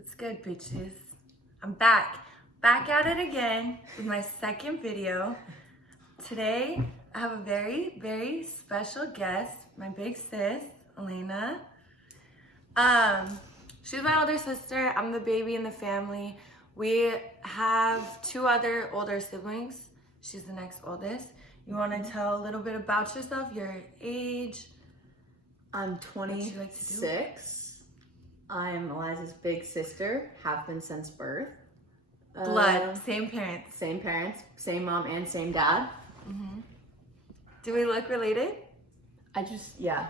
What's good, bitches? I'm back at it again with my second video. Today, I have a very, very special guest, my big sis, Elena. She's my older sister. I'm the baby in the family. We have two other older siblings. She's the next oldest. You want to tell a little bit about yourself, your age? I'm What you like to do? 26. I'm Eliza's big sister, have been since birth. Blood, same parents. Same parents, same mom and same dad. Do we look related?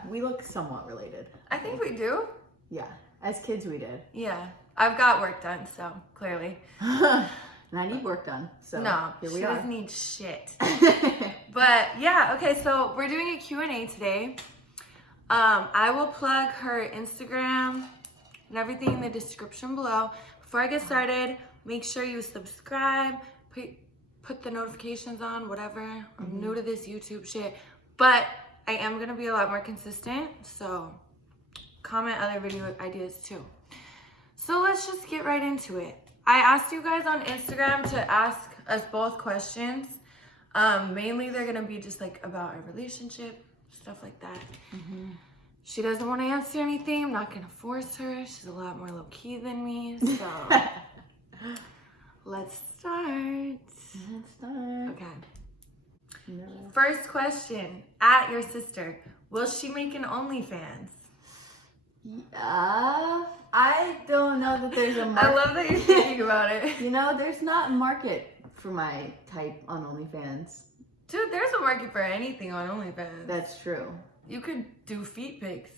We look somewhat related. I think we do. Yeah, as kids we did. Yeah, I've got work done, so clearly. And I need work done, so No, here she we are. doesn't need shit. But yeah, okay, so we're doing a Q&A today. I will plug her Instagram and everything in the description below. Before I get started, make sure you subscribe, put the notifications on, whatever. I'm new to this YouTube shit, but I am gonna be a lot more consistent, so comment other video ideas too. So let's just get right into it. I asked you guys on Instagram to ask us both questions. Mainly they're gonna be just like about our relationship, stuff like that. She doesn't want to answer anything. I'm not gonna force her. She's a lot more low-key than me, so let's start. Okay. No. First question, at your sister, will she make an OnlyFans? Yeah, I don't know that there's a I market. love that you're thinking about it. You know, there's not a market for my type on OnlyFans. Dude, there's a market for anything on OnlyFans. That's true. You could do feet pics.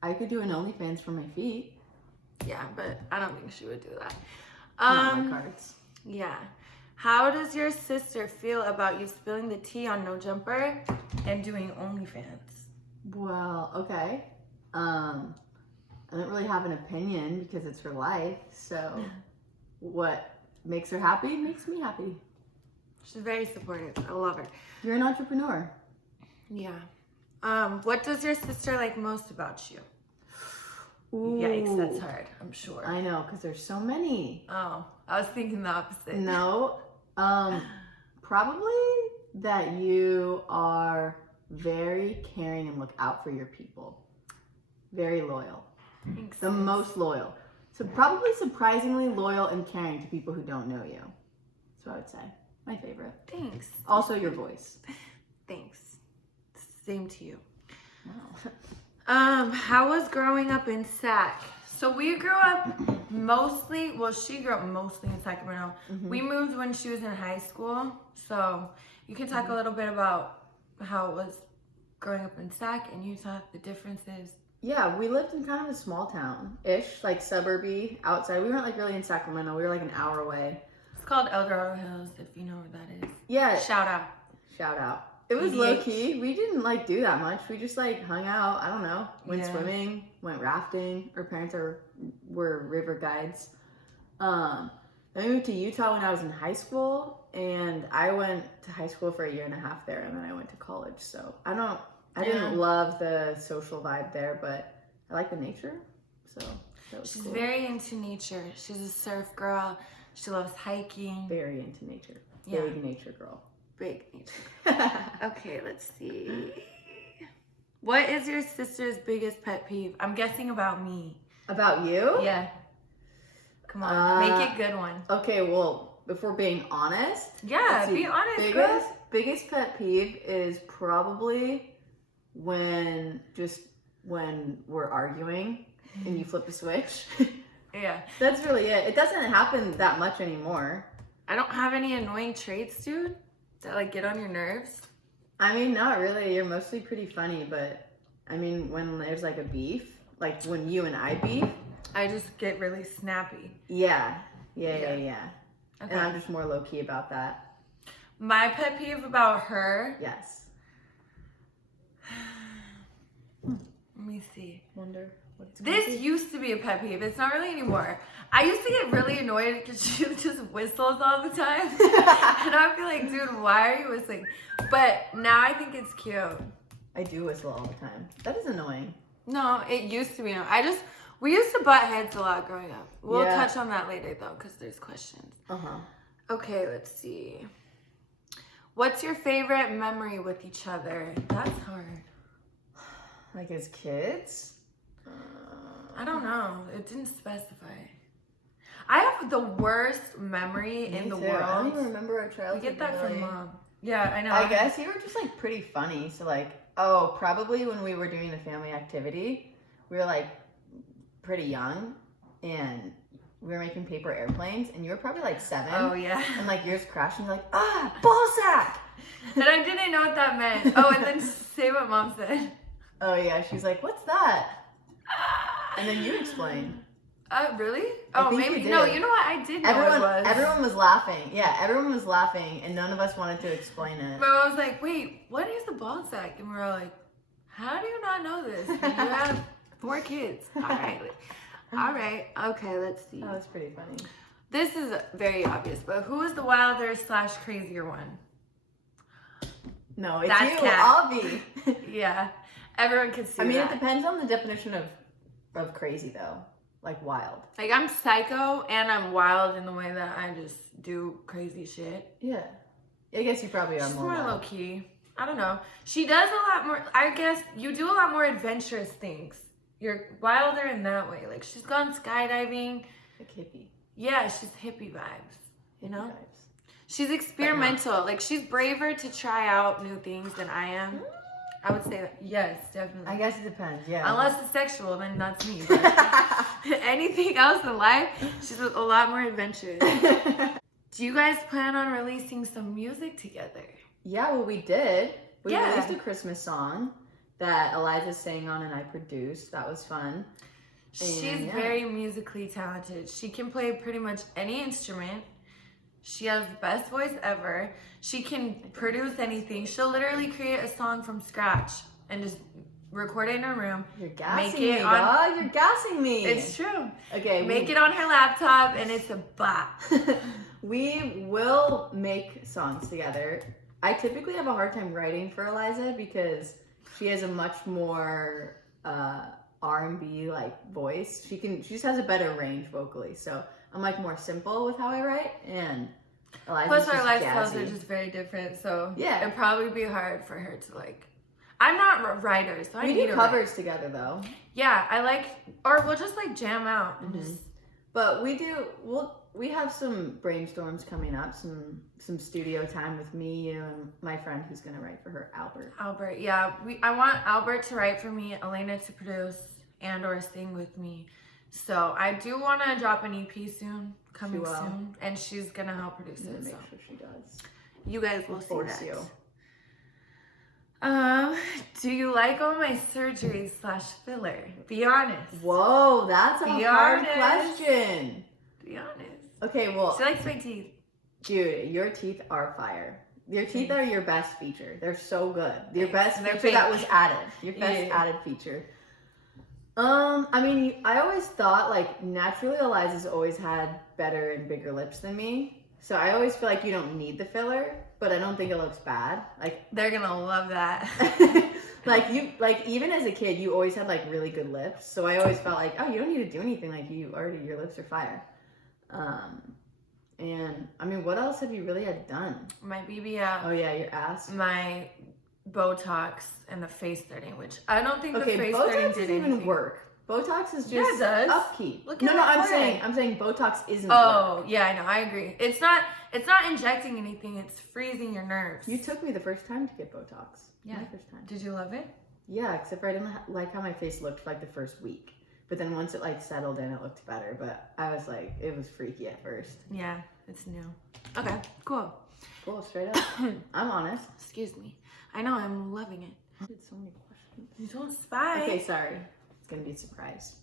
I could do an OnlyFans for my feet. Yeah, but I don't think she would do that. Not my cards. Yeah. How does your sister feel about you spilling the tea on No Jumper and doing OnlyFans? Well, okay. I don't really have an opinion because it's her life. So what makes her happy makes me happy. She's very supportive. I love her. You're an entrepreneur. Yeah. What does your sister like most about you? Ooh. Yikes, that's hard, I'm sure. I know, because there's so many. Oh, I was thinking the opposite. No. Probably that you are very caring and look out for your people. Very loyal. Thanks. The most loyal. So probably surprisingly loyal and caring to people who don't know you. That's what I would say. My favorite. Thanks. Also your voice. Thanks. Same to you. Wow. How was growing up in Sac? So we grew up mostly, well, she grew up mostly in Sacramento. We moved when she was in high school. So you can talk a little bit about how it was growing up in Sac and Utah, the differences. Yeah, we lived in kind of a small town-ish, like suburby, outside. We weren't like really in Sacramento. We were like an hour away. It's called El Dorado Hills, if you know where that is. Yeah. Shout out. Shout out. It was PDH. low-key. We didn't like do that much. We just like hung out. I don't know. Went Yeah. swimming, went rafting. Our parents were river guides. Then we moved to Utah when I was in high school, and I went to high school for a year and a half there, and then I went to college. So I didn't love the social vibe there, but I like the nature. So that was She's cool. very into nature. She's a surf girl. She loves hiking. Very into nature. Yeah. Big nature girl. Big nature. Okay, let's see. What is your sister's biggest pet peeve? I'm guessing about me. About you? Yeah. Come on, make it a good one. Okay, well, if we're being honest. Yeah, let's see. be honest, girl. Biggest pet peeve is probably when we're arguing and you flip a switch. Yeah. That's really it. It doesn't happen that much anymore. I don't have any annoying traits, dude, that like get on your nerves. I mean, not really. You're mostly pretty funny, but I mean, when there's like a beef, like when you and I beef. I just get really snappy. Yeah. Okay. And I'm just more low key about that. My pet peeve about her. Yes. Let me see. Wonder what's This used to be a pet peeve. It's not really anymore. I used to get really annoyed because she just whistles all the time. And I'd be like, dude, why are you whistling? But now I think it's cute. I do whistle all the time. That is annoying. No, it used to be. I just We used to butt heads a lot growing up. We'll Yeah. touch on that later though, because there's questions. Okay, let's see. What's your favorite memory with each other? That's hard. Like as kids? I don't know. It didn't specify. I have the worst memory in the too. world. I don't even remember our childhood. We get that really. from Mom. Yeah, I know. I guess you were just like pretty funny. So like, oh, probably when we were doing the family activity, we were like pretty young, and we were making paper airplanes, and you were probably like 7. Oh yeah. And like yours crashed, and you're like, ball sack. And I didn't know what that meant. Oh, and then say what Mom said. Oh yeah, she's like, what's that? And then you explained. Really? I Oh, think maybe. you did. No, you know what? I did know what it was. Everyone was laughing. Yeah, everyone was laughing, and none of us wanted to explain it. My mom was like, wait, what is the ball sack? And we were all like, how do you not know this? You have 4 kids. All right. All right. Okay, let's see. That was pretty funny. This is very obvious, but who is the wilder / crazier one? No, it's That's you, Kat. Obby. Yeah. Everyone can see I mean, that. it depends on the definition of crazy, though. Like wild. Like, I'm psycho and I'm wild in the way that I just do crazy shit. Yeah. I guess you probably are She's more more wild. low key. I don't know. She does a lot more. I guess you do a lot more adventurous things. You're wilder in that way. Like, she's gone skydiving. Like hippie. Yeah, she's hippie vibes. You know? Vibes. She's experimental. Like, she's braver to try out new things than I am. I would say that. Yes, definitely. I guess it depends, yeah. Unless it's sexual, then that's me. But anything else in life, she's a lot more adventurous. Do you guys plan on releasing some music together? Yeah, well, we did. We Yeah. released a Christmas song that Eliza sang on and I produced. That was fun. She's yeah. very musically talented. She can play pretty much any instrument. She has the best voice ever. She can produce anything. She'll literally create a song from scratch and just record it in her room. You're gassing Make me, it on- dog. You're gassing me. It's true. Okay. Make it on her laptop and it's a bop. We will make songs together. I typically have a hard time writing for Eliza because she has a much more R&B like voice. She just has a better range vocally. So I'm like more simple with how I write, and Eliza's Plus, our just lifestyles jazzy. are just very different, so Yeah. it'd probably be hard for her to like. I'm not a writer, so I We need do a covers together though. Yeah, I like, or we'll just like jam out and just. But we have some brainstorms coming up, some studio time with me, you, and my friend who's gonna write for her, Albert. Albert, yeah, I want Albert to write for me, Elena to produce and or sing with me. So I do want to drop an EP soon, coming She will. soon, and she's gonna help produce I'm it. gonna So make sure she does. you guys will see Force that. you. Do you like all my surgeries / filler? Be honest. Whoa, that's a Be hard honest. question. Be honest. Okay, well, She likes my teeth. dude, your teeth are fire. Your teeth are your best feature. They're so good. Your Thanks. best And they're feature that fake. was added. Your best Yeah. added feature. I mean, I always thought like naturally Eliza's always had better and bigger lips than me. So I always feel like you don't need the filler, but I don't think it looks bad. Like They're gonna love that. like even as a kid, you always had like really good lips. So I always felt like, oh, you don't need to do anything. Like your lips are fire. And I mean, what else have you really had done? My BBL, Oh yeah, your ass. my Botox, and the face threading, which I don't think Okay, the face threading Botox did doesn't even anything. work. Botox is just Yeah, it does. upkeep. Look no, at no, my I'm forehead. saying Botox isn't. Oh, yeah, I know. I agree. It's not injecting anything. It's freezing your nerves. You took me the first time to get Botox. Yeah. My first time. Did you love it? Yeah, except for I didn't like how my face looked for like the first week. But then once it like settled in, it looked better. But I was like, it was freaky at first. Yeah, it's new. Okay, cool. Cool, straight up. I'm honest. Excuse me. I know, I'm loving it. I did so many questions. You don't spy. Okay, sorry. It's gonna be a surprise.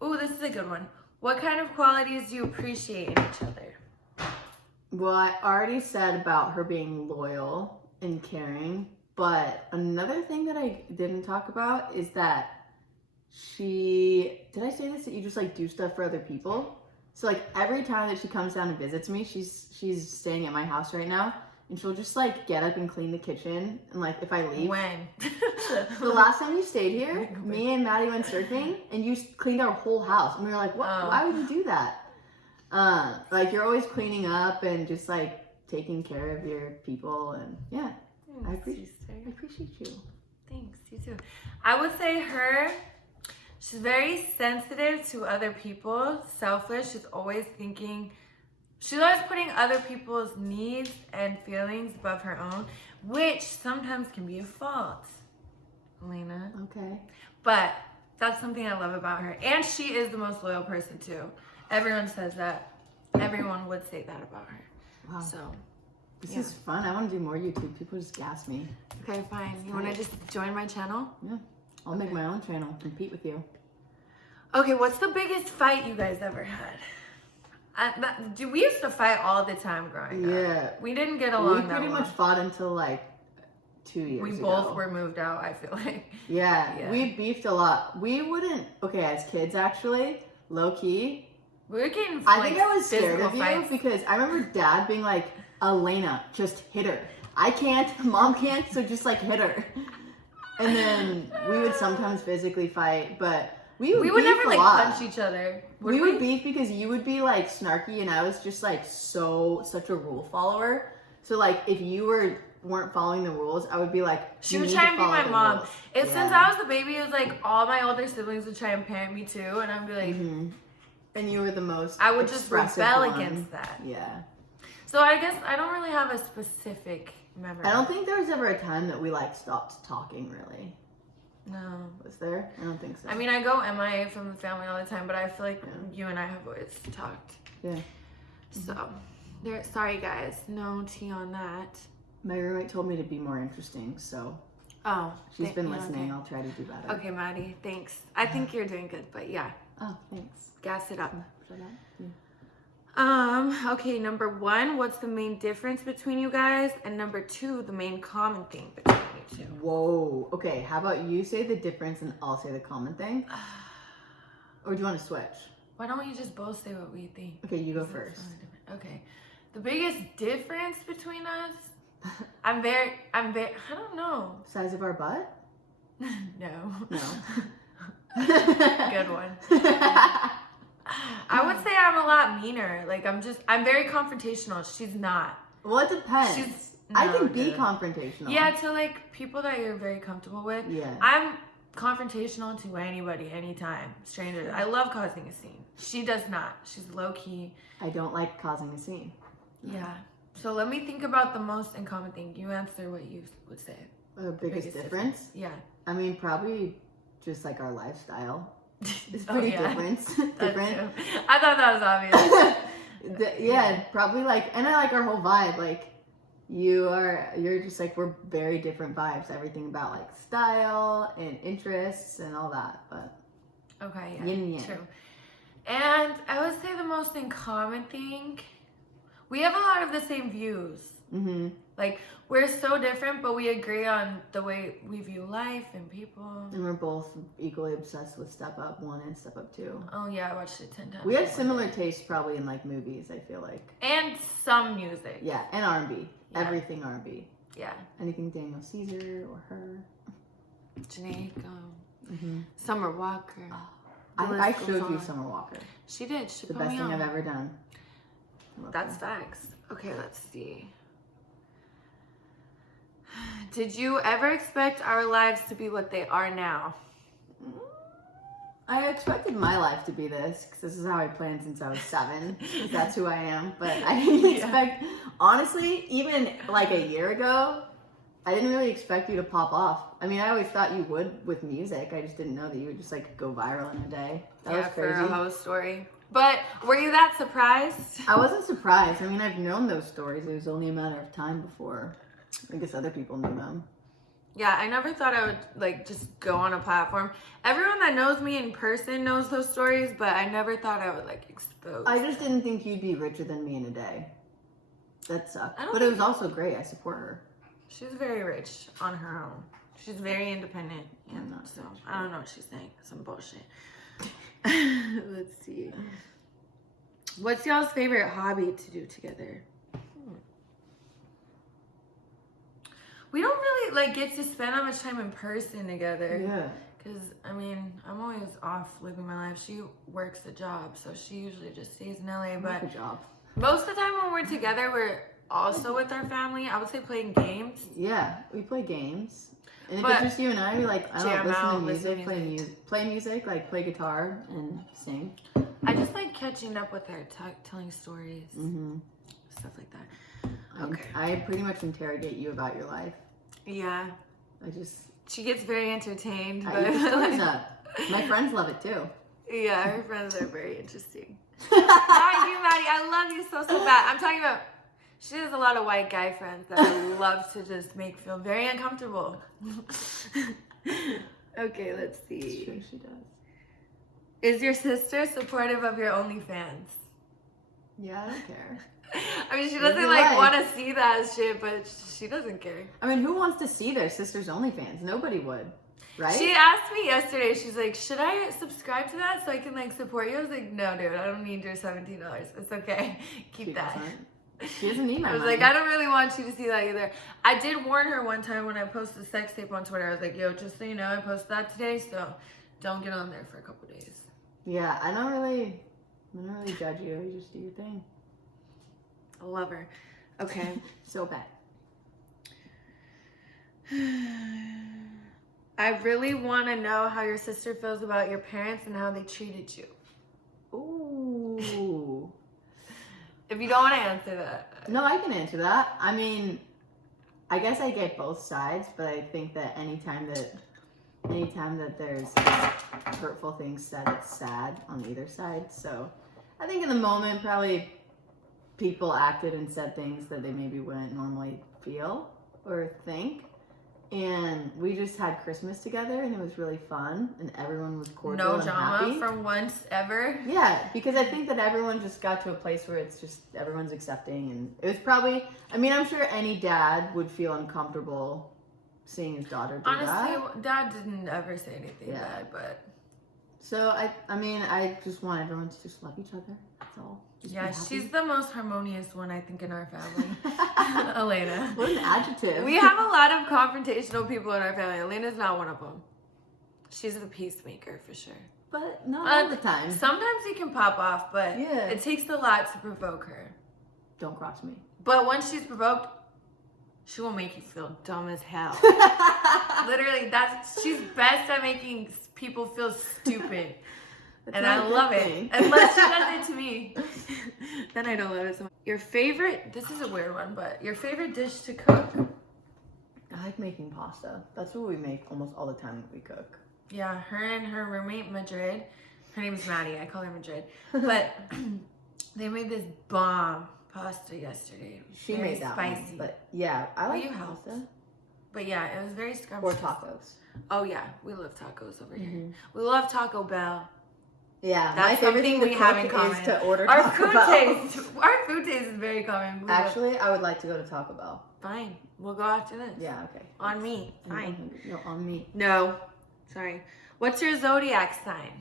Oh, this is a good one. What kind of qualities do you appreciate in each other? Well, I already said about her being loyal and caring, but another thing that I didn't talk about is that did I say this, that you just like do stuff for other people? So like every time that she comes down and visits me, she's staying at my house right now, and she'll just like get up and clean the kitchen. And like if I leave, When? the last time you stayed here, me and Maddie went surfing, and you cleaned our whole house, and we were like, "What? Why would you do that?" Like you're always cleaning up and just like taking care of your people, and yeah, I appreciate you. Thanks, you too. I would say she's very sensitive to other people, selfish. She's always putting other people's needs and feelings above her own, which sometimes can be a fault, Elena. Okay. But that's something I love about her. And she is the most loyal person too. Everyone says that. Everyone would say that about her. Wow. So, this is fun. I want to do more YouTube. People just gas me. Okay, fine. You want to just join my channel? Yeah. I'll make my own channel. Compete with you. Okay, what's the biggest fight you guys ever had? We used to fight all the time growing up. Yeah. We didn't get along We pretty much fought until like 2 years ago. We both were moved out, I feel like. Yeah, we beefed a lot. We wouldn't, as kids actually, low key. We were getting I think I was scared of fights. you because I remember Dad being like, Elena, just hit her. I can't, Mom can't, so just like hit her. And then we would sometimes physically fight, but we would never like punch each other. We would beef because you would be like snarky and I was just like such a rule follower. So like if you weren't following the rules, I would be like, she would try and be my mom. Since I was the baby, it was like all my older siblings would try and parent me too, and I'd be like, and you were the most. I would just rebel against that. Yeah. So I guess I don't really have a specific memory. I don't think there was ever a time that we like stopped talking really. No. Was there? I don't think so. I mean, I go MIA from the family all the time, but I feel like you and I have always talked. Yeah. So, sorry guys, no tea on that. My roommate told me to be more interesting, so. Oh. She's been listening. Okay. I'll try to do better. Okay, Maddie, thanks. I think you're doing good, but yeah. Oh, thanks. Gas it up. Shut up. Yeah. Okay, number 1, what's the main difference between you guys? And number 2, the main common thing between you two. Whoa. Okay, how about you say the difference and I'll say the common thing? Or do you want to switch? Why don't we just both say what we think? Okay, you go first. Okay. The biggest difference between us, I'm very, I don't know. Size of our butt? No. No. Good one. I would say I'm a lot meaner. Like I'm very confrontational. She's not. Well, it depends. I can be confrontational. Yeah, to like people that you're very comfortable with. Yeah. I'm confrontational to anybody, anytime. Strangers. I love causing a scene. She does not. She's low key. I don't like causing a scene. Yeah. So let me think about the most uncommon thing. You answer what you would say. Biggest difference? Yeah. I mean, probably just like our lifestyle. It's pretty different. Different. I thought that was obvious. Yeah, probably like, and I like our whole vibe. Like, you're just like, we're very different vibes. Everything about like style and interests and all that. But okay, yeah, yin yang. True. And I would say the most in common thing, we have a lot of the same views. Mm-hmm. Like, we're so different, but we agree on the way we view life and people. And we're both equally obsessed with Step Up 1 and Step Up 2. Oh, yeah, I watched it 10 times. We have similar tastes probably in, like, movies, I feel like. And some music. Yeah, and R&B. Yeah. Everything R&B. Yeah. Anything Daniel Caesar or her. Janae, Summer Walker. I showed you Summer Walker. She did. She the best thing I've ever done. That's facts. Okay, let's see. Did you ever expect our lives to be what they are now? I expected my life to be this, because this is how I planned since I was 7. That's who I am. But I didn't expect, honestly, even like a year ago, I didn't really expect you to pop off. I mean, I always thought you would with music. I just didn't know that you would just like go viral in a day. That was crazy. For a whole story. But were you that surprised? I wasn't surprised. I mean, I've known those stories. It was only a matter of time before I guess other people knew them. Yeah, I never thought I would like just go on a platform. Everyone that knows me in person knows those stories, but I never thought I would like expose. I just didn't think you'd be richer than me in a day. That sucked. But it was also great. I support her. She's very rich on her own. She's very independent. I'm not so I don't know what she's saying. Some bullshit. Let's see. What's y'all's favorite hobby to do together? like get to spend that much time in person together. Yeah. Because, I mean, I'm always off living my life. She works a job, so she usually just stays in LA. But Good job. most of the time when we're together, we're also with our family. I would say playing games. Yeah, we play games. And if But it's just you and I, we like, I don't know, listen to music, play music, like play guitar and sing. I just like catching up with her, telling stories, stuff like that. Okay. I pretty much interrogate you about your life. Yeah. She gets very entertained. I But eat the stories up. My friends love it too. Yeah, her friends are very interesting. Not you, Maddie. I love you so bad. I'm talking about, she has a lot of white guy friends that I love to just make feel very uncomfortable. Okay, let's see. It's true, she does. Is your sister supportive of your OnlyFans? Yeah, I don't care. I mean, she doesn't like want to see that shit, but she doesn't care. I mean, who wants to see their sister's OnlyFans? Nobody would, right? She asked me yesterday, she's like, should I subscribe to that so I can like support you? I was like, no, dude, I don't need your $17. It's okay. Keep that. She doesn't need my I was money. like, I don't really want you to see that either. I did warn her one time when I posted a sex tape on Twitter. I was like, yo, just so you know, I posted that today, so don't get on there for a couple days. Yeah, I don't really judge you. You just do your thing. I love her. Okay. So bad. I really want to know how your sister feels about your parents and how they treated you. Ooh. If you don't want to answer that. No, I can answer that. I mean, I guess I get both sides, but I think that anytime that there's hurtful things said, it's sad on either side. So I think in the moment, probably people acted and said things that they maybe wouldn't normally feel or think. And we just had Christmas together, and it was really fun, and everyone was cordial and happy. No drama for once ever. Yeah, because I think that everyone just got to a place where it's just everyone's accepting, and it was probably, I mean, I'm sure any dad would feel uncomfortable seeing his daughter do that. Honestly, Dad didn't ever say anything bad, but... So, I mean, I just want everyone to just love each other, that's all. Yeah, she's the most harmonious one, I think, in our family. Elena. What an adjective. We have a lot of confrontational people in our family. Elena's not one of them. She's the peacemaker, for sure. But not all the time. Sometimes he can pop off, but yeah, it takes a lot to provoke her. Don't cross me. But once she's provoked, she will make you feel dumb as hell. Literally, she's best at making people feel stupid. And I love it. Unless she does it to me. Then I don't love it so much. Your favorite, this is a weird one, but your favorite dish to cook? I like making pasta. That's what we make almost all the time that we cook. Yeah, her and her roommate, Madrid. Her name is Maddie. I call her Madrid. But they made this bomb pasta yesterday. She made that spicy. One, but yeah, I like pasta. But yeah, it was very scrumptious. Or tacos. Oh yeah, we love tacos over here. We love Taco Bell. Yeah, that's my favorite thing thing we have in common. Is to order our Taco food Bell. Our food taste is very common. Actually, I would like to go to Taco Bell. Fine, we'll go after this. Yeah, okay. On me, fine. No, on me. No, sorry. What's your zodiac sign?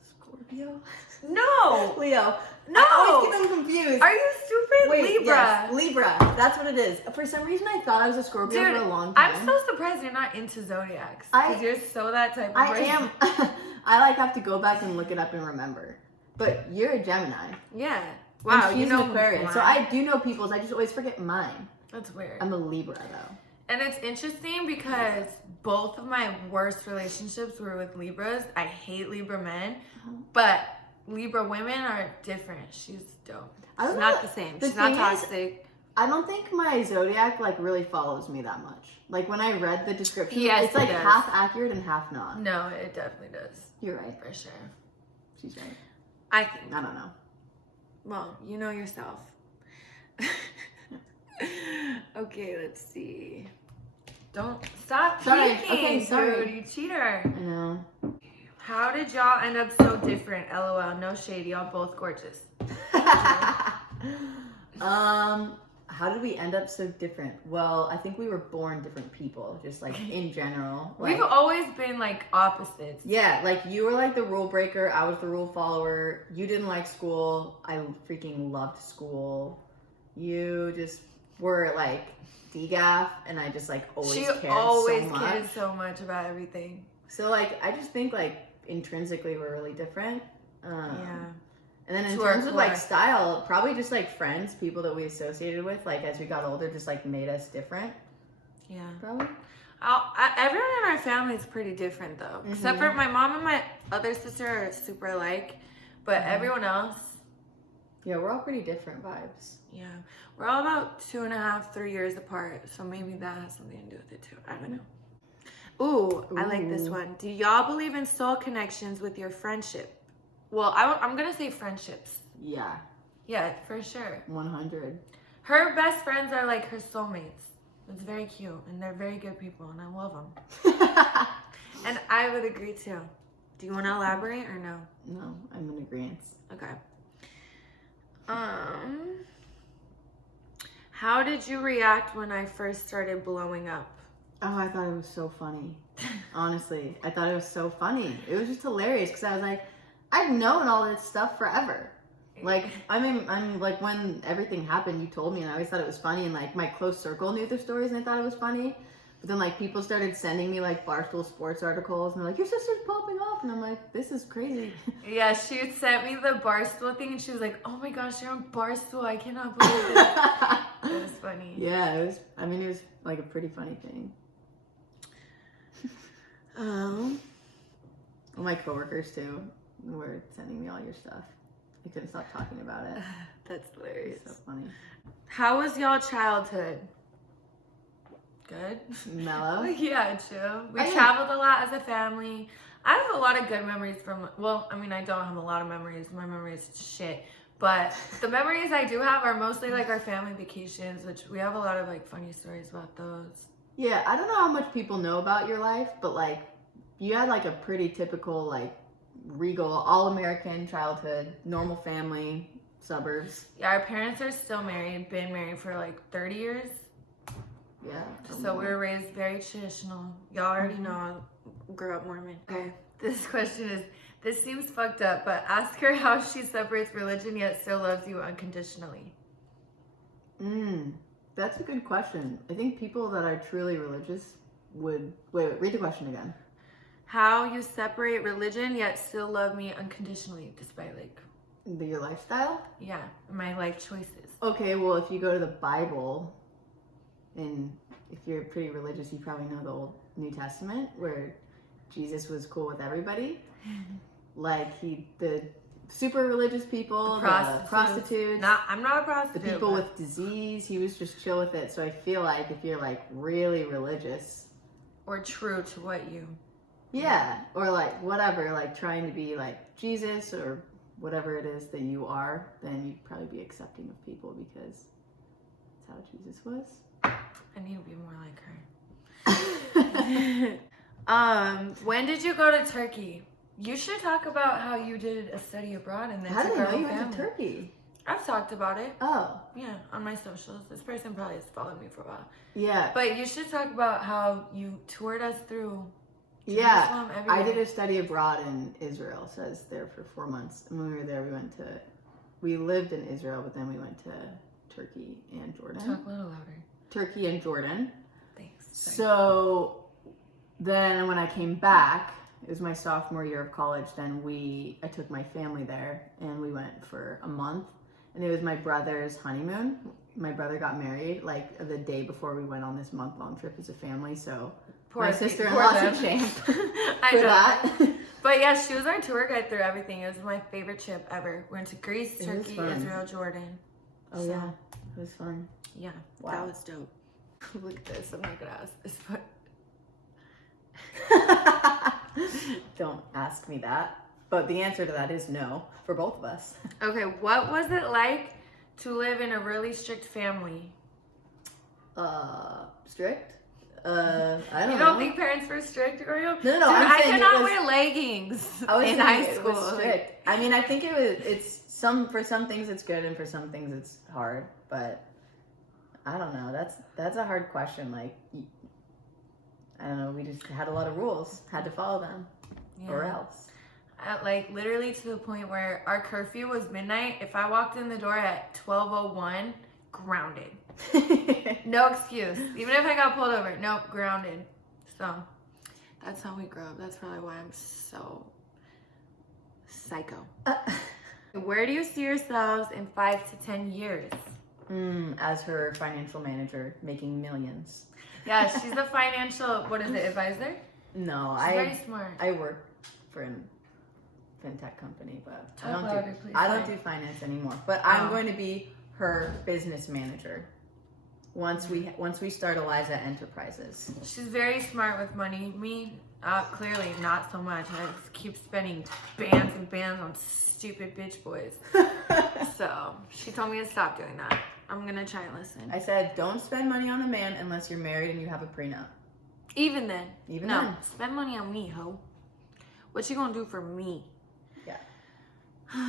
Scorpio. No. Leo. No. I always get them confused. Are you stupid? Wait, Libra. Yes, Libra. That's what it is. For some reason, I thought I was a Scorpio for a long time. I'm so surprised you're not into zodiacs. Because you're so that type of person. I am. I have to go back and look it up and remember. But you're a Gemini. Yeah. Wow, and she's an Aquarius. So I do know people's. I just always forget mine. That's weird. I'm a Libra though. And it's interesting because both of my worst relationships were with Libras. I hate Libra men, but Libra women are different. She's dope. She's not the same. She's not toxic. I don't think my zodiac really follows me that much. Like when I read the description, it's it half accurate and half not. No, it definitely does. You're right. For sure. She's right. I think. I don't know. Well, you know yourself. Okay, let's see. Don't stop peeking, Okay, sorry. dude. You cheater. I know. How did y'all end up so different? LOL. No shade. Y'all both gorgeous. How did we end up so different? Well, I think we were born different people, just in general. We've always been opposites. Yeah, you were the rule breaker, I was the rule follower. You didn't like school, I freaking loved school. You just were like degaff, and I just like always She cared always so much. cared so much about everything. So like I just think like intrinsically we're really different. Yeah. And then in To our terms of like core. style, probably just like friends, people that we associated with, like as we got older, just like made us different. Yeah. Probably. Everyone in our family is pretty different though, except for my mom and my other sister are super alike, but everyone else. Yeah, we're all pretty different vibes. Yeah, we're all about 2.5, 3 years apart, so maybe that has something to do with it too. I don't know. Ooh, I like this one. Do y'all believe in soul connections with your friendship? Well, I'm gonna say friendships. Yeah, Yeah, for sure. 100. Her best friends are like her soulmates. It's very cute, and they're very good people, and I love them. And I would agree too. Do you want to elaborate or no? No, I'm in agreement. Okay. How did you react when I first started blowing up? Oh, I thought it was so funny. Honestly, I thought it was so funny. It was just hilarious because I was like, I've known all this stuff forever. Like, I mean, I'm like, when everything happened, you told me, and I always thought it was funny, and like my close circle knew the stories, and I thought it was funny. But then like people started sending me like Barstool Sports articles, and they're like, your sister's popping off, and I'm like, this is crazy. Yeah, she sent me the Barstool thing, and she was like, oh my gosh, you're on Barstool. I cannot believe it. It was funny. Yeah, it was. I mean, it was like a pretty funny thing. Well, my coworkers too were sending me all your stuff. I couldn't stop talking about it. That's hilarious. It's so funny. How was y'all childhood? Good. Mellow. Yeah, chill. We I traveled a lot as a family. I have a lot of good memories from, well, I mean, I don't have a lot of memories. My memory is shit. But the memories I do have are mostly like our family vacations, which we have a lot of like funny stories about those. Yeah, I don't know how much people know about your life, but like you had like a pretty typical like regal all-American childhood, normal family, suburbs. Yeah, our parents are still married, been married for like 30 years. Yeah. So we were raised very traditional. Y'all already know I grew up Mormon. Okay, this question is, this seems fucked up, but ask her how she separates religion yet still loves you unconditionally. That's a good question. I think people that are truly religious would... Wait, read the question again. How you separate religion yet still love me unconditionally despite like... Your lifestyle? Yeah, my life choices. Okay, well, if you go to the Bible, and if you're pretty religious, you probably know the Old New Testament, where Jesus was cool with everybody. Like, the super religious people, the prostitutes. I'm not a prostitute. The people with disease, he was just chill with it. So I feel like if you're like really religious, or true to what you... Yeah, or like whatever, like trying to be like Jesus or whatever it is that you are, then you'd probably be accepting of people because that's how Jesus was. I need to be more like her. When did you go to Turkey? You should talk about how you did a study abroad and then How took did I our know you whole went to family. Turkey? I've talked about it. Oh. Yeah, on my socials. This person probably has followed me for a while. Yeah. But you should talk about how you toured us through Yeah. Jerusalem, everywhere. I did a study abroad in Israel, so I was there for 4 months. And when we were there, we lived in Israel, but then we went to Turkey and Jordan. Talk a little louder. Turkey and Jordan. Thanks. Sorry. So then when I came back, it was my sophomore year of college, then I took my family there and we went for a month. And it was my brother's honeymoon. My brother got married like the day before we went on this month-long trip as a family, so my sister-in-law's a champ I for know. that. But yeah, she was our tour guide through everything. It was my favorite trip ever. We went to Greece, It was Turkey, fun. Israel, Jordan. Oh So, yeah, it was fun. Yeah, Wow. that was dope. Look at this. I'm not gonna ask this, but Don't ask me that. But the answer to that is no for both of us. okay, what was it like to live in a really strict family? Strict? I don't know. You don't think parents were strict growing up? No, Dude, I'm I saying could it not was- wear leggings I was in saying high it school. was strict. I mean, I think for some things it's good and for some things it's hard, but I don't know. That's a hard question. Like, I don't know. We just had a lot of rules, had to follow them, or else. Like literally to the point where our curfew was midnight. If I walked in the door at 12:01, grounded. No excuse. Even if I got pulled over, nope, grounded. So that's how we grow up. That's probably why I'm so psycho. Where do you see yourselves in 5 to 10 years? As her financial manager, making millions. Yeah, she's a financial, what is it, advisor? No, She's very smart. I work for a fintech company, but Talk I louder, please. don't do finance anymore. But I'm going to be her business manager once we start Eliza Enterprises. She's very smart with money. Me, clearly not so much. I just keep spending bands and bands on stupid bitch boys. So she told me to stop doing that. I'm gonna try and listen. I said, don't spend money on a man unless you're married and you have a prenup. Even then. Even no, then. spend money on me, ho. What you gonna do for me? Yeah.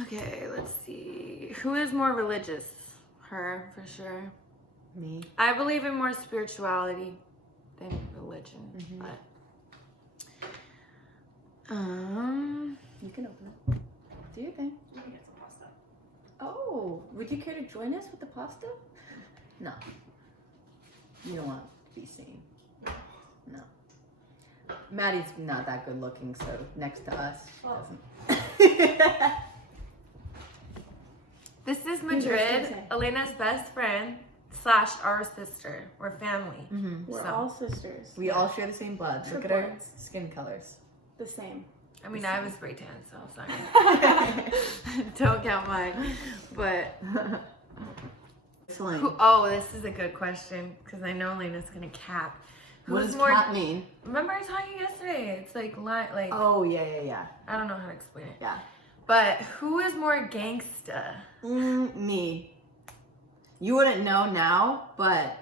Okay, let's see. Who is more religious? Her, for sure. Me. I believe in more spirituality than religion. Mm-hmm. But You can open it. Do your thing. You can get some pasta. Oh, would you care to join us with the pasta? No. You don't want to be seen. No. Maddie's not that good looking, so next to us, she Oh. doesn't. this is gonna Madrid, say? Elena's best friend / our sister. We're family. We're So- all sisters. We all share the same blood. Look at our Triplets. skin colors. The same. I mean, I have a spray tan, so sorry. Don't count mine. But Excellent. this is a good question because I know Elena's gonna cap. What Who's does more? cat mean? Remember I was talking yesterday? It's like Oh, yeah. I don't know how to explain it. Yeah. But who is more gangsta? Me. You wouldn't know now, but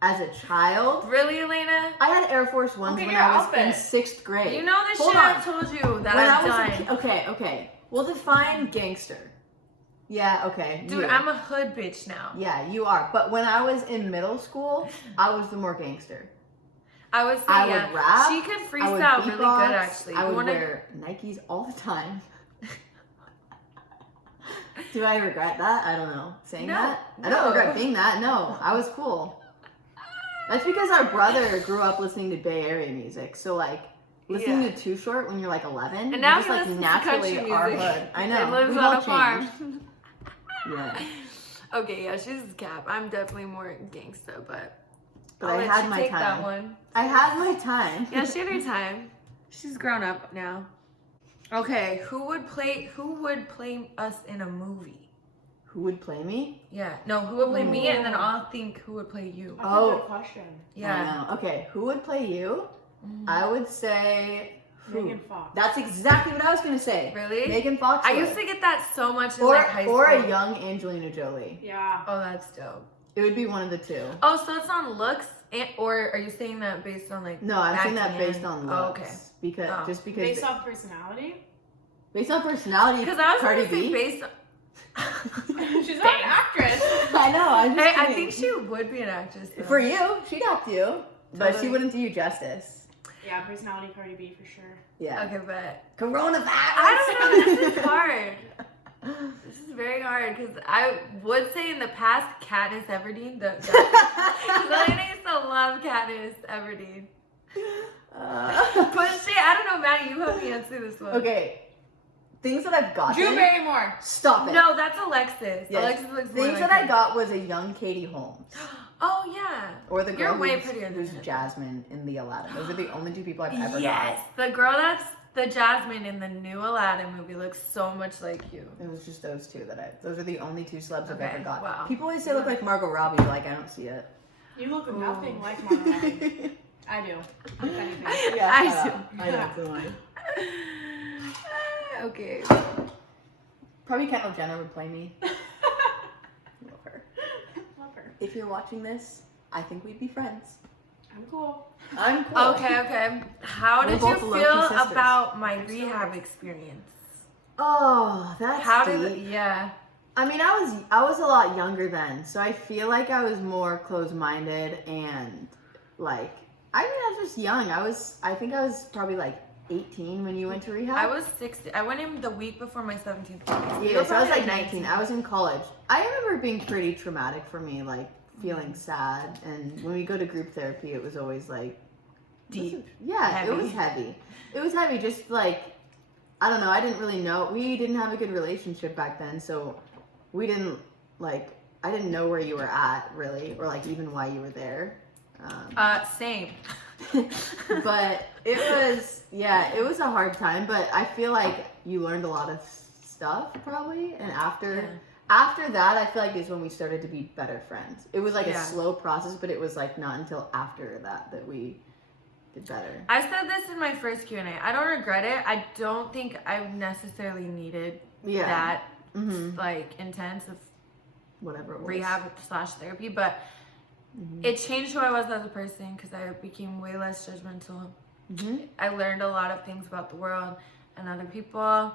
as a child, Really, Elena? I had Air Force Ones Okay, when your I was in outfit. 6th grade. You know the Hold shit on. I've told you that When I've I was done. okay. We'll define gangster. Yeah, okay. Dude, you. I'm a hood bitch now. Yeah, you are. But when I was in middle school, I was the more gangster. I would say, I yeah. would rap. She could I would freestyle really beatbox, good, actually. I You would wanna- wear Nikes all the time. Do I regret that? I don't know. Saying No, that? I no. don't regret being that. No, I was cool. That's because our brother grew up listening to Bay Area music. So, like, listening Yeah. to Too Short when you're like 11, And now just he like listens to naturally country our music. hood. I know. And lives We've on all a farm. changed. Yeah. Okay, yeah, she's cap. I'm definitely more gangsta, but But I'll I let had you my take time. that one. I had my time. Yeah, she had her time. She's grown up now. Okay, who would play us in a movie? Who would play me? Yeah, no, who would play me, Ooh. and then I'll think who would play you. That's Oh. a good question. Yeah. I know. Okay, who would play you? I would say who? Megan Fox. That's exactly what I was gonna say. Really? Megan Fox. I would. used to get that so much in or like high school. or a young Angelina Jolie. Yeah. Oh, that's dope. It would be one of the two. Oh, so it's on looks, or are you saying that based on like? No, I'm saying that acting based and- on Oh, looks. okay. Because Oh. just because Based off personality? based on personality. Because I was Cardi gonna say B. based on. She's not an actress. I know. I'm just Hey, I kidding. think she would be an actress. Though. For you, she'd act you, but she Totally. wouldn't do you justice. Yeah, personality Cardi B for sure. Yeah. Okay, but Coronavirus. I don't know. This is hard. This is very hard because I would say in the past, Katniss Everdeen. Because I used to love Katniss Everdeen. But shit, I don't know, Maddie. You help me answer this one. Okay. Things that I've gotten. Drew Barrymore. Stop it. No, that's Alexis. Yes. Alexis looks more Things like that I her. got was a young Katie Holmes. Oh yeah. Or the girl You're way who's, prettier than who's her. Jasmine in the Aladdin. Those are the only two people I've ever Yes, the girl that's the Jasmine in the new Aladdin movie looks so much like you. got. It was just those two those are the only two celebs I've Okay, ever got. wow. People always say I look like Margot Robbie, like I don't see it. You look Ooh. nothing like Margot Robbie. I do. If anything. Yeah, I shut do. up. I know, so am I. Okay. Probably Kendall Jenner would play me. Love her. Love her. If you're watching this, I think we'd be friends. I'm cool. I'm cool. Okay. How We're did you both low-key feel sisters. about my rehab experience? Oh, that's How deep. did yeah. I mean, I was a lot younger then, so I feel like I was more closed-minded and like I was just young. I think I was probably like 18 when you went to rehab? I was 16. I went in the week before my 17th birthday. Yeah, so I was like 19. I was in college. I remember it being pretty traumatic for me, like feeling sad. And when we go to group therapy, it was always like Deep. Yeah, Heavy. it was heavy. It was heavy, just like, I don't know, I didn't really know. We didn't have a good relationship back then, so we didn't, like, I didn't know where you were at, really, or like even why you were there. Same. But it was a hard time, but I feel like you learned a lot of stuff probably, and after that, I feel like is when we started to be better friends. It was like a slow process, but it was like not until after that we did better. I said this in my first Q&A. I don't regret it. I don't think I necessarily needed that like intense of whatever it was. rehab/therapy, but it changed who I was as a person because I became way less judgmental. I learned a lot of things about the world and other people.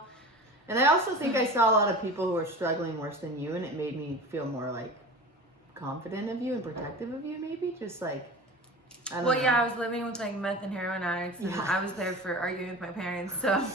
And I also think I saw a lot of people who were struggling worse than you, and it made me feel more like confident of you and protective of you, maybe. Just like, I don't know. I was living with like meth and heroin addicts, and I was there for arguing with my parents, so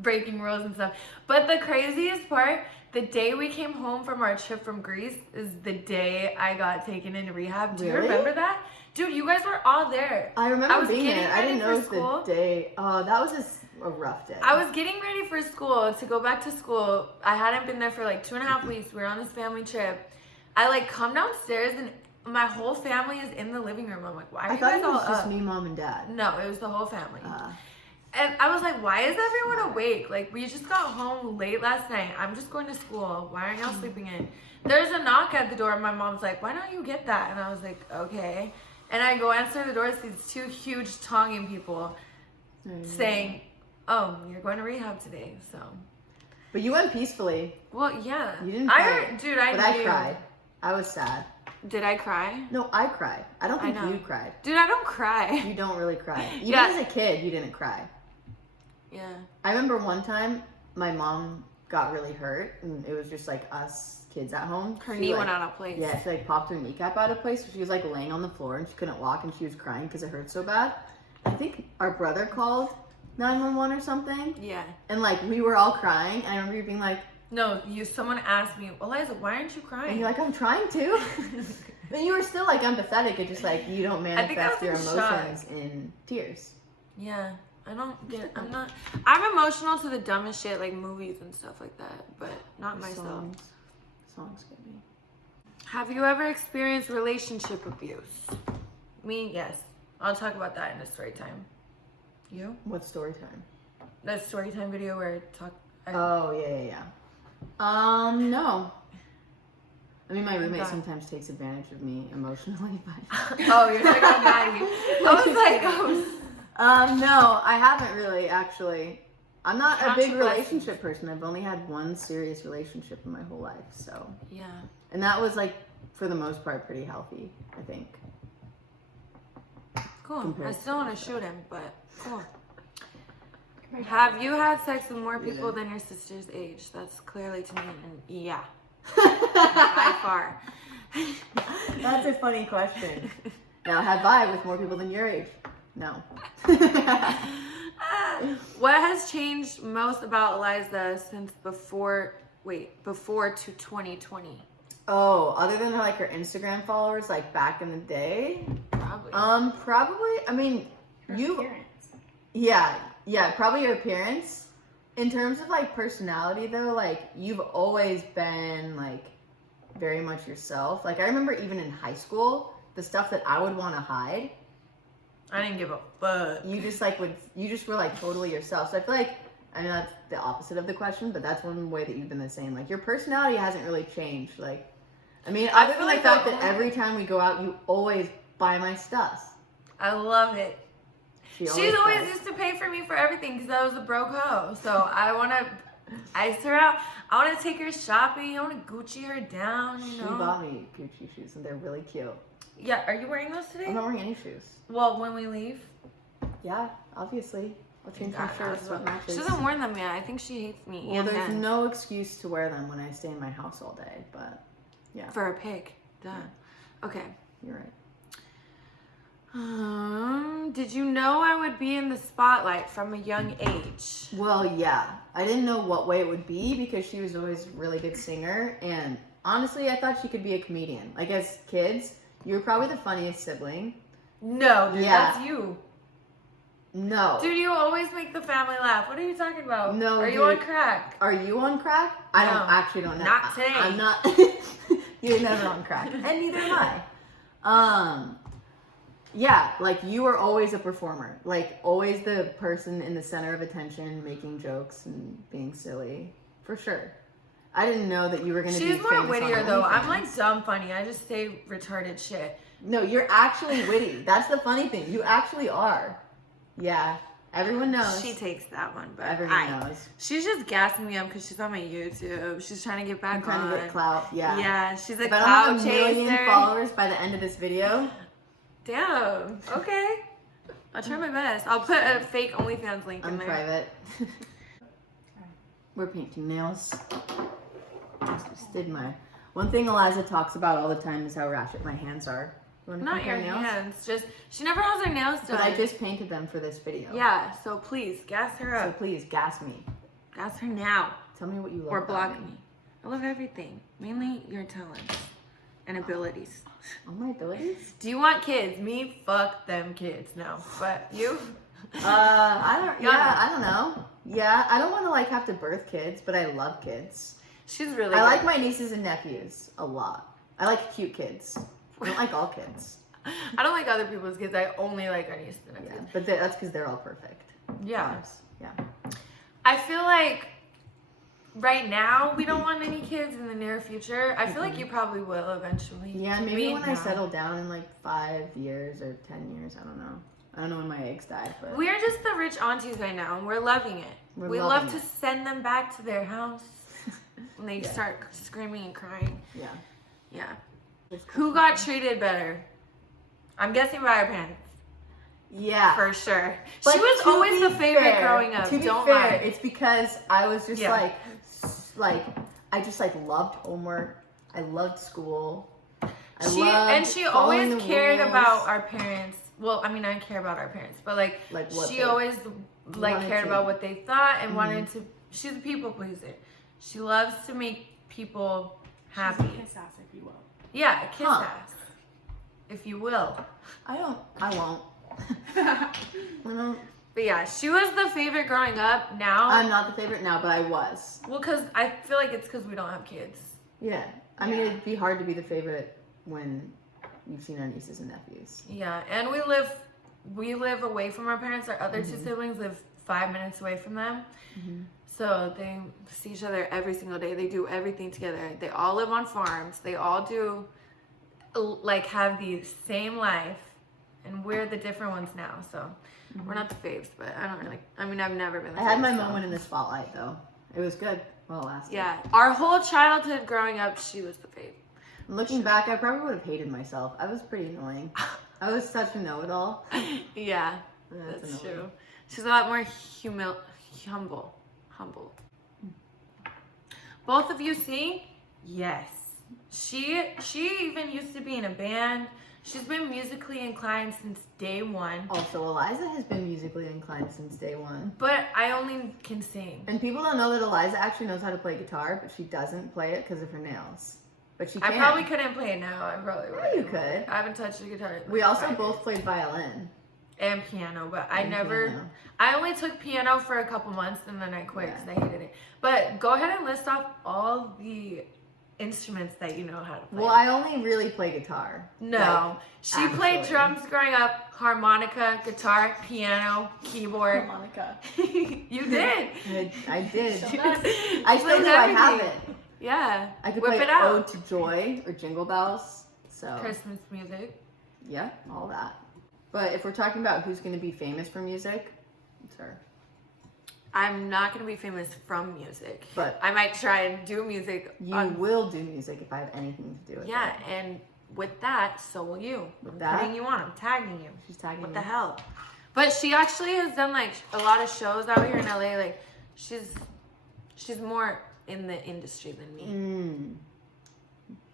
breaking rules and stuff. But the craziest part, the day we came home from our trip from Greece is the day I got taken into rehab. Do you remember that? Dude, you guys were all there. I remember being there. I didn't know it was school. the day. Oh, that was a rough day. I was getting ready for school, to go back to school. I hadn't been there for like 2.5 weeks. We were on this family trip. I like come downstairs and my whole family is in the living room. I'm like, why are you guys all up? I thought it was just me, mom, and dad. No, it was the whole family. And I was like, why is everyone awake? Like, we just got home late last night. I'm just going to school. Why aren't y'all sleeping in? There's a knock at the door. And my mom's like, why don't you get that? And I was like, okay. And I go answer the door. It's these two huge Tongan people saying, oh, you're going to rehab today. So. But you went peacefully. Well, yeah. You didn't cry. But I cried. I was sad. Did I cry? No, I cried. I don't think you cried. Dude, I don't cry. You don't really cry. Even as a kid, you didn't cry. Yeah. I remember one time my mom got really hurt, and it was just like us kids at home. Her knee went out of place. Yeah, she like popped her kneecap out of place. So she was like laying on the floor and she couldn't walk, and she was crying because it hurt so bad. I think our brother called 911 or something. Yeah. And like we were all crying, and I remember you being like, no, someone asked me, Eliza, why aren't you crying? And you're like, I'm trying to. And you were still like empathetic, and just like you don't manifest your emotions in tears. Yeah. I'm emotional to the dumbest shit, like movies and stuff like that, but not myself. Songs get me. Have you ever experienced relationship abuse? Me, yes. I'll talk about that in a story time. You? What story time? That story time video where Oh, yeah. No. I mean, my roommate sometimes takes advantage of me emotionally, but... Oh, you're talking about Maddie. I was like, no, I haven't really, actually. I'm not a big relationship person. I've only had one serious relationship in my whole life, so. Yeah. And that was, like, for the most part, pretty healthy, I think. Cool. I still want to shoot him, but cool. Have you had sex with more people than your sister's age? That's clearly to me, and yeah. By far. That's a funny question. Now, have I with more people than your age? No. What has changed most about Eliza since before to 2020? Oh, other than like her Instagram followers, like back in the day? Probably. I mean, Appearance. Yeah, probably your appearance. In terms of like personality though, like you've always been like very much yourself. Like I remember even in high school, the stuff that I would want to hide, I didn't give a fuck. you just were like totally yourself. So I feel like, I know that's the opposite of the question, but that's one way that you've been the same. Like your personality hasn't really changed. Like, I mean, other than the fact that every time we go out, you always buy my stuff. I love it. She's always does. used to pay for me for everything because I was a broke hoe. So I want to ice her out. I want to take her shopping. I want to Gucci her down, you know. She bought me Gucci shoes, and they're really cute. Yeah, are you wearing those today? I'm not wearing any shoes. Well, when we leave? Yeah, obviously. I'll change my shirts with matches. She hasn't worn them yet. I think she hates me. Well, there's no excuse to wear them when I stay in my house all day, but yeah. For a pic. Duh. Okay. You're right. Did you know I would be in the spotlight from a young age? Well, yeah. I didn't know what way it would be because she was always a really good singer. And honestly, I thought she could be a comedian. Like, as kids, you were probably the funniest sibling. No, dude, Yeah. that's you. No. Dude, you always make the family laugh. What are you talking about? No, Are you dude. on crack? Are you on crack? I No. don't know. Not today. I'm not. You're never on crack. And neither am I. Yeah, like you were always a performer. Like always the person in the center of attention, making jokes and being silly. For sure. I didn't know that you were going to be She's more famous wittier on though. OnlyFans. I'm like dumb funny. I just say retarded shit. No, you're actually witty. That's the funny thing. You actually are. Yeah. Everyone knows. She takes that one, but Everyone knows. She's just gassing me up because she's on my YouTube. She's trying to get back I'm trying on. to get clout. Yeah. Yeah, she's a If I don't clout have a million chaser. followers by the end of this video, Damn. Okay. I'll try my best. I'll put a fake OnlyFans link in I'm there. private. We're painting nails. Just did my. One thing Eliza talks about all the time is how ratchet my hands are. You want to Not your compare nails? hands. Just she never has her nails done. But I just painted them for this video. Yeah. So please gas her So up. please gas me. Gas her now. Tell me what you love. Or about block me. I love everything. Mainly your talents and abilities. All my abilities? Do you want kids? Me, fuck them kids. No, but you? I don't. Yeah. Yeah, I don't know. Yeah, I don't want to like have to birth kids, but I love kids. She's really. I good. like my nieces and nephews a lot. I like cute kids. I don't like all kids. I don't like other people's kids. I only like our nieces and Yeah, nephews. but that's because they're all perfect. Yeah. Yeah. I feel like right now we don't want any kids in the near future. I feel like you probably will eventually. Yeah, maybe Me, when I no. settle down in like 5 years or 10 years, I don't know. I don't know when my eggs die, but We're just the rich aunties right now, and we're loving it. We're We loving love to it. send them back to their house when they Yeah. start screaming and crying. yeah. Yeah. Who got treated better? I'm guessing by our parents, Yeah. for sure. But She was to always be the favorite fair- growing up. To be Don't fair, lie. it's because I was just Yeah. like I just like loved homework. I loved school. She always cared about our parents. Well, I mean, I care about our parents, but like what she they always like wanted cared to. about what they thought and Mhm. wanted to. She's a people pleaser. She loves to make people happy. Kiss ass, if you will. Yeah, kiss Huh. ass, if you will. I won't. But yeah, she was the favorite growing up. Now, I'm not the favorite now, but I was. well, cause I feel like it's because we don't have kids. Yeah. I mean, Yeah. it'd be hard to be the favorite when you've seen our nieces and nephews. Yeah, and we live away from our parents. Our other two siblings live 5 minutes away from them. So they see each other every single day. They do everything together. They all live on farms. They all do like have the same life, and we're the different ones now. So we're not the faves, but I don't really. I mean, I've never been. The I had fave, my so. moment in the spotlight though. It was good. Well, it lasted. Yeah, our whole childhood growing up, she was the fave. Looking back, I probably would have hated myself. I was pretty annoying. I was such a know-it-all. Yeah, That's that's annoying. true. She's a lot more humble. Both of you sing? Yes. She even used to be in a band. She's been musically inclined since day one. Also, Eliza has been musically inclined since day one. But I only can sing. And people don't know that Eliza actually knows how to play guitar, but she doesn't play it because of her nails. But she can. I probably couldn't play it now. I probably would. Yeah, you could. I haven't touched a guitar. in We like also 5 both years. played violin. And piano, but And piano. I only took piano for a couple months and then I quit because I hated it. But go ahead and list off all the instruments that you know how to play. Well, I only really play guitar. No, she played actually. drums growing up, harmonica, guitar, piano, keyboard. Monica. You did. I did. So I still played do. I have everything. it. Yeah. I could Whip play it out. Ode to Joy or Jingle Bells. So Christmas music. yeah, all that. But if we're talking about who's going to be famous for music, it's her. I'm not gonna be famous from music, But I might try and do music. you will do music if I have anything to do with Yeah, it. and with that, so will you. With I'm that? putting you on. I'm tagging you. She's tagging What me. the hell? But she actually has done like a lot of shows out here in LA. Like she's more in the industry than me.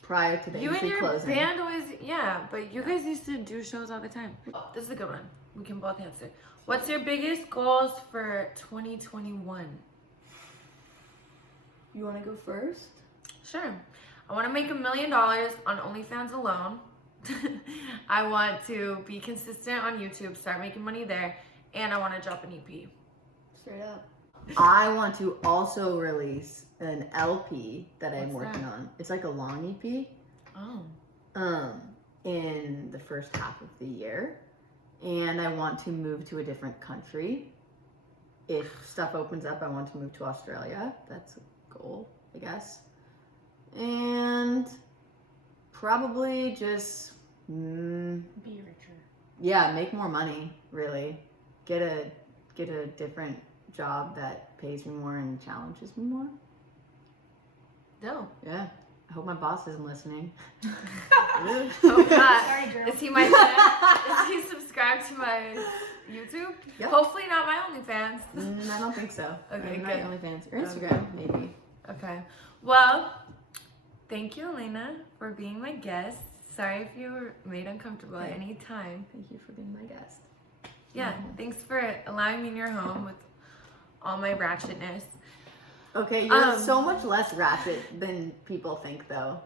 prior to the You and industry your closing. band always, yeah, but you guys used to do shows all the time. Oh, this is a good one. We can both answer. What's your biggest goals for 2021? You want to go first? Sure. I want to make $1 million on OnlyFans alone. I want to be consistent on YouTube, start making money there, and I want to drop an EP. Straight up. I want to also release an LP that I'm What's working that? on. It's like a long EP. Oh. In the first half of the year. And I want to move to a different country. If stuff opens up, I want to move to Australia. That's a goal, I guess. And probably just, Be richer. yeah, make more money, really. Get a different job that pays me more and challenges me more. No. Yeah. I hope my boss isn't listening. Oh, God. Sorry, girl. Is he my fan? Is he subscribed to my YouTube? Yep. Hopefully not my OnlyFans. I don't think so. Okay, Not good. OnlyFans. Or Instagram, maybe. Okay. Well, thank you, Elena, for being my guest. Sorry if you were made uncomfortable at any time. Thank you for being my guest. Yeah, thanks for allowing me in your home with all my ratchetness. Okay, you're so much less ratchet than people think, though.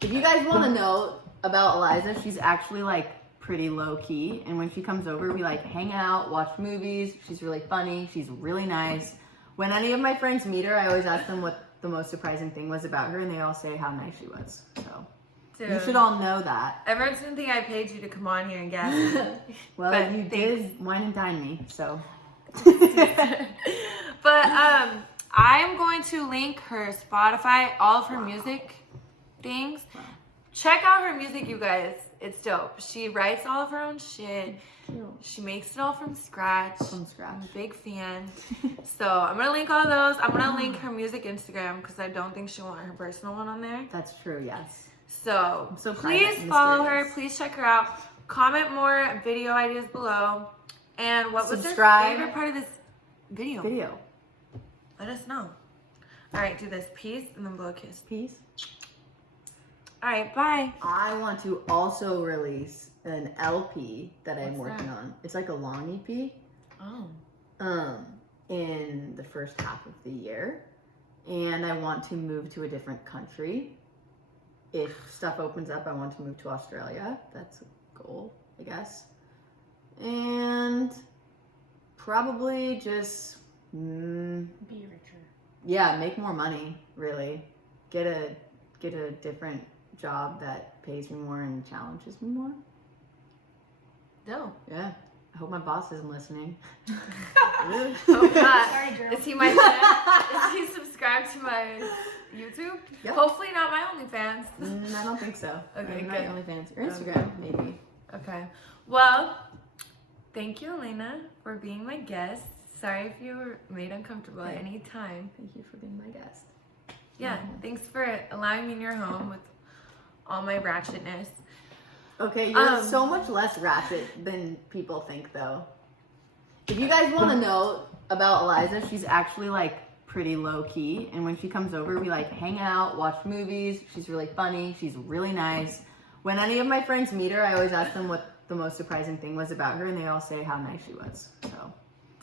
If you guys want to know about Eliza, she's actually like pretty low key, and when she comes over, we like hang out, watch movies. She's really funny. She's really nice. When any of my friends meet her, I always ask them what the most surprising thing was about her, and they all say how nice she was. So Dude, you should all know that. Everyone's gonna think I paid you to come on here and gas me. Well, But you thanks. did wine and dine me, so. But I'm going to link her Spotify, all of her music things. Check out her music, you guys. It's dope. She writes all of her own shit. She makes it all from scratch. From scratch. I'm a big fan. So I'm gonna link all those. I'm gonna link her music Instagram because I don't think she'll want her personal one on there. That's true, yes. So, so private please and follow her. mysterious. Please check her out. Comment more video ideas below. And what was your Subscribe. favorite part of this video? Video. Let us know. All right, do this. Peace and then blow a kiss. Peace. All right, bye. I want to also release an LP that I'm What's working that? on. It's like a long EP. Oh. In the first half of the year. And I want to move to a different country. If stuff opens up, I want to move to Australia. That's a goal, I guess. And probably just, Be richer. yeah, make more money, really. Get a different job that pays me more and challenges me more. No. Yeah. I hope my boss isn't listening. Oh, God. Sorry, girl. Is he my fan? Is he subscribed to my YouTube? Yep. Hopefully not my OnlyFans. I don't think so. Okay, Not good. OnlyFans. Or Instagram, maybe. Okay. Well, thank you, Elena, for being my guest. Sorry if you were made uncomfortable at any time. Thank you for being my guest. Yeah, thanks for allowing me in your home with all my ratchetness. Okay, you're so much less ratchet than people think, though. If you guys want to know about Eliza, she's actually like pretty low key, and when she comes over, we like hang out, watch movies. She's really funny. She's really nice. When any of my friends meet her, I always ask them what the most surprising thing was about her, and they all say how nice she was. So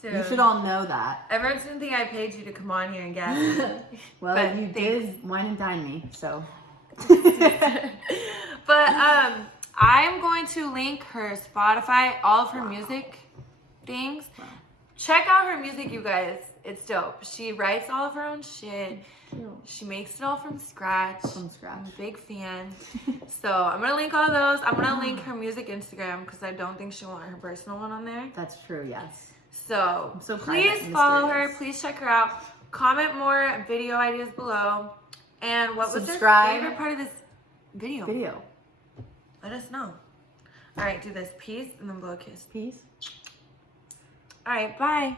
Dude, you should all know that. Everyone's gonna think I paid you to come on here and gas me. Well, But you did wine and dine me, so. But I'm going to link her Spotify, all of her music things. Check out her music, you guys. It's dope. She writes all of her own shit. She makes it all from scratch. From scratch. I'm a big fan. So I'm gonna link all those. I'm gonna link her music Instagram because I don't think she'll want her personal one on there. That's true, yes. So, so private please and follow her. mysterious. Please check her out. Comment more video ideas below. And what was your Subscribe. favorite part of this video? Video. Let us know. All right, do this. Peace and then blow a kiss. Peace. All right, bye.